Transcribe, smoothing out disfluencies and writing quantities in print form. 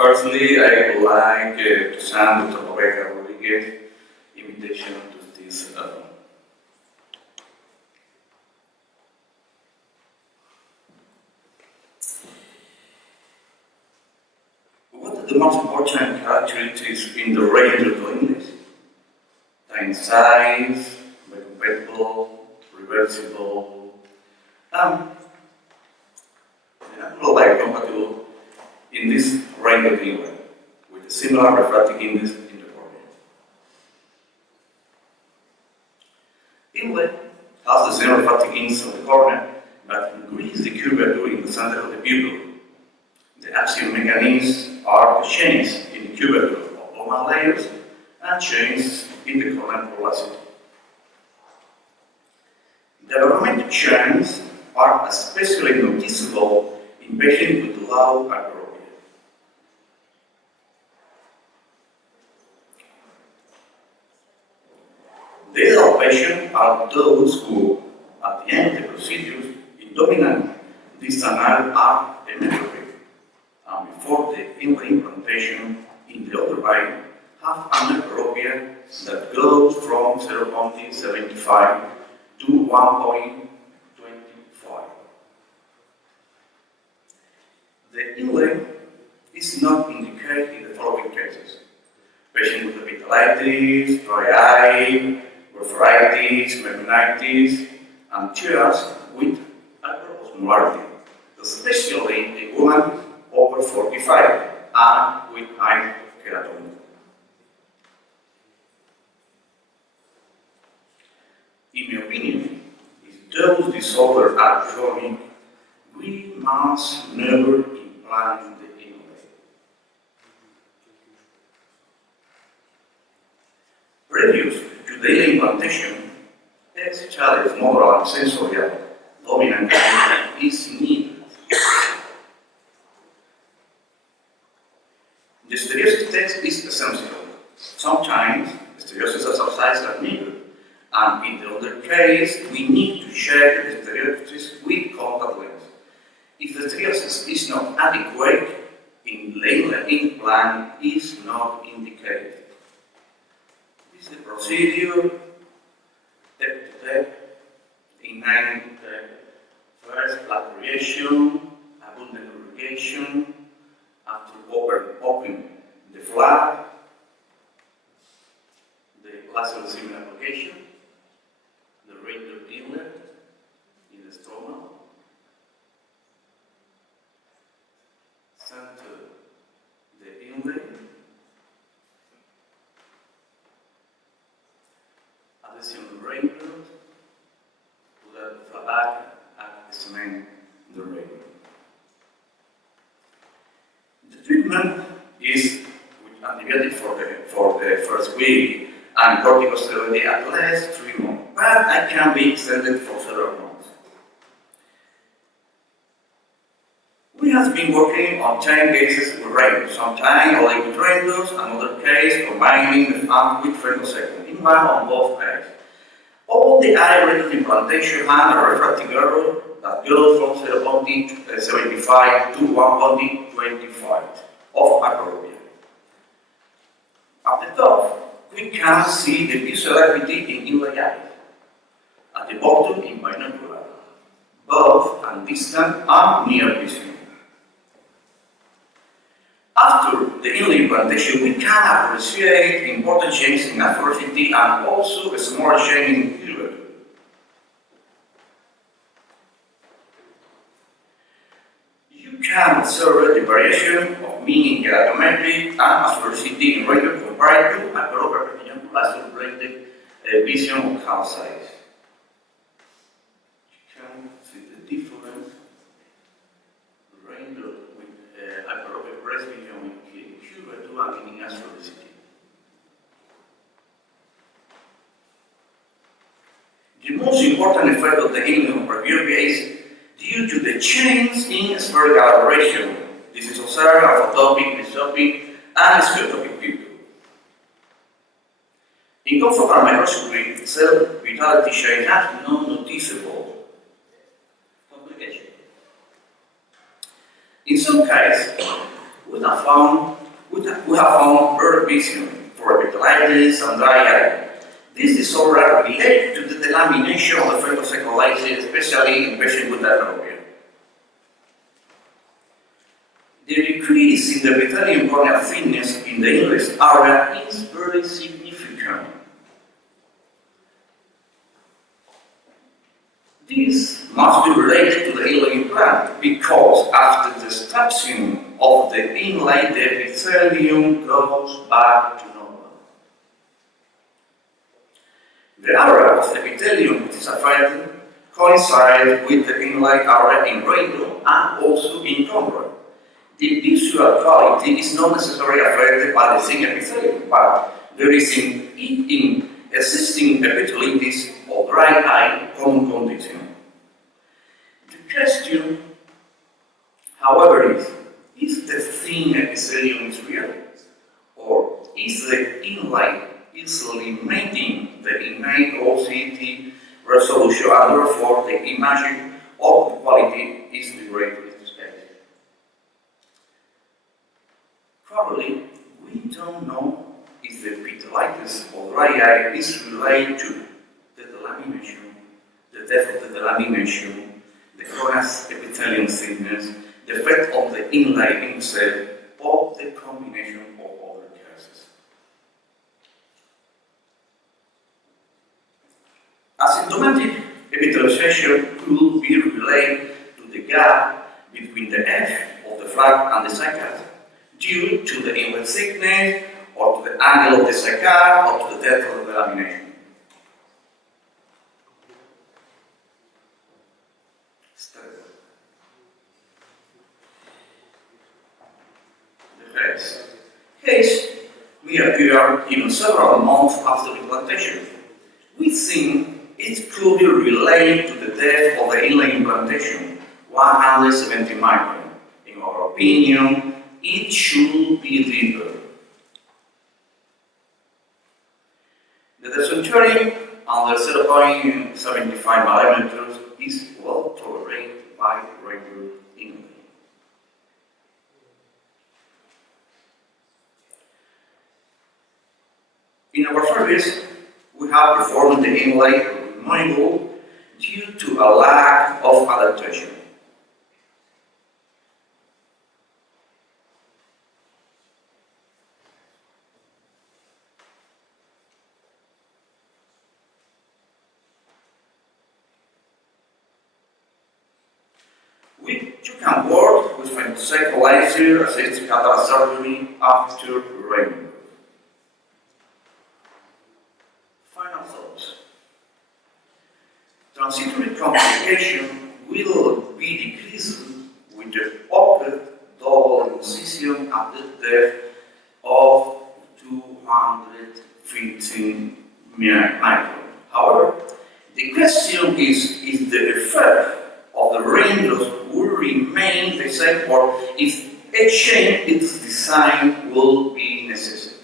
Firstly, I would like to send Dr. Rebecca Rodriguez invitation to this What are the most important characteristics in the Raindrop English? Time size, recompatible, reversible, and compatible in this Raindrop English with a similar refractive index in the cornea. Inlet has the same refractive index of the cornea, but increases the curvature in the center of the pupil. The axial mechanisms are the changes in the curvature of normal layers and changes in the corneal porosity. The environmental changes are especially noticeable in patients with low hyperopia. The ideal patients are those who, at the end of the procedures, in dominant distal are emetropy, and before the implantation in the other eye, have an hyperopia that goes from 0.75 to 1.25. The inlay is not indicated in the following cases: patient with capitalitis, dry eye, blepharitis, membranitis, and tears with hyperosmolarity, especially a woman over 45 and with high keratosis. In my opinion, if those disorders are chronic, we must never implant the inlay. Previous to the implantation, especially motor and sensorial dominant is needed. The stereosis test is essential. Sometimes stereosis exercises are needed, and in the other case, we need to check the stereosis with contact lens. If the stereosis is not adequate, the implant is not indicated. This is the procedure, step to step, in 9 first flat creation, abundant irrigation, after open the flap, the laser receiving application, the Raindrop inlet in the stroma, center the inlet, adhesion to the Raindrop, put the flap back and cement the Raindrop. The treatment is with antibiotic for the first week and corticosteroid at least 3 months, but it can be extended for several months. We have been working on 10 cases with Raindrop, sometimes only with Raindrops, another case combining the FAM with femtosecond, in one on both eyes. All the eye Raindrop implantation have a refractive error that goes from 0.75 to 1.25 of hyperopia. At the top, we can see the visual acuity in inlay eye. At the bottom, in binocular, both and distant and near vision. After the inlay implantation, we can appreciate important changes in velocity and also a small change in curvature. You can observe the variation of mean in keratometry and velocity in Raindrop compared to hyperopia laser blended vision of half size. You can see the difference. Raindrop with hyperopia Presbymania with curvature and in velocity. The most important effect of the healing of presbyopia is due to the change in spherical aberration. This is observed on photopic, mesopic, and sclerotopic pupil. In confocal microscopy, cell vitality change has no noticeable complication. In some cases, we we have found blurred vision for epithelitis and dry eye. This disorder related to the delamination of the photocyclitis, especially in patients with diplopia. The decrease in the epithelium corneal thickness in the inlet area is very significant. This must be related to the inlay implant because after the extraction of the inlay, the epithelium goes back to normal. The area of the epithelium which is affected coincides with the inlay area in Raindrop and also in Conrad. The visual quality is not necessarily affected by the thin epithelium, but there is in existing epithelitis or dry eye common condition. The question, however, is the thin epithelium real, or is the inlay limiting the innate OCT resolution, and therefore the imaging of the quality is degraded in this case? Currently, we don't know if the epithelitis or dry eye is related to the delamination, the depth of the delamination, the corneal epithelium thickness, the effect of the inlay itself, or the combination of other cases. Asymptomatic epithelialization could be related to the gap between the edge of the flap and the saccade due to the inlet thickness, or to the angle of the saccade, or to the depth of the delamination. Case may appear even several months after implantation. We think it could be related to the depth of the inlay implantation, 170 micron. In our opinion, it should be deeper. The decenturing under 0.75 millimeters is well tolerated by regular inlay. In our service, we have performed the inlay removal due to a lack of adaptation. You can work with phagocytic laser assisted cataract surgery after Raindrop. Final thoughts. Transitory complication will be decreased with the pocket double incision at the depth of 215 micron. However, the question is if the effect of the Raindrops will remain the same, or if a change in its design will be necessary.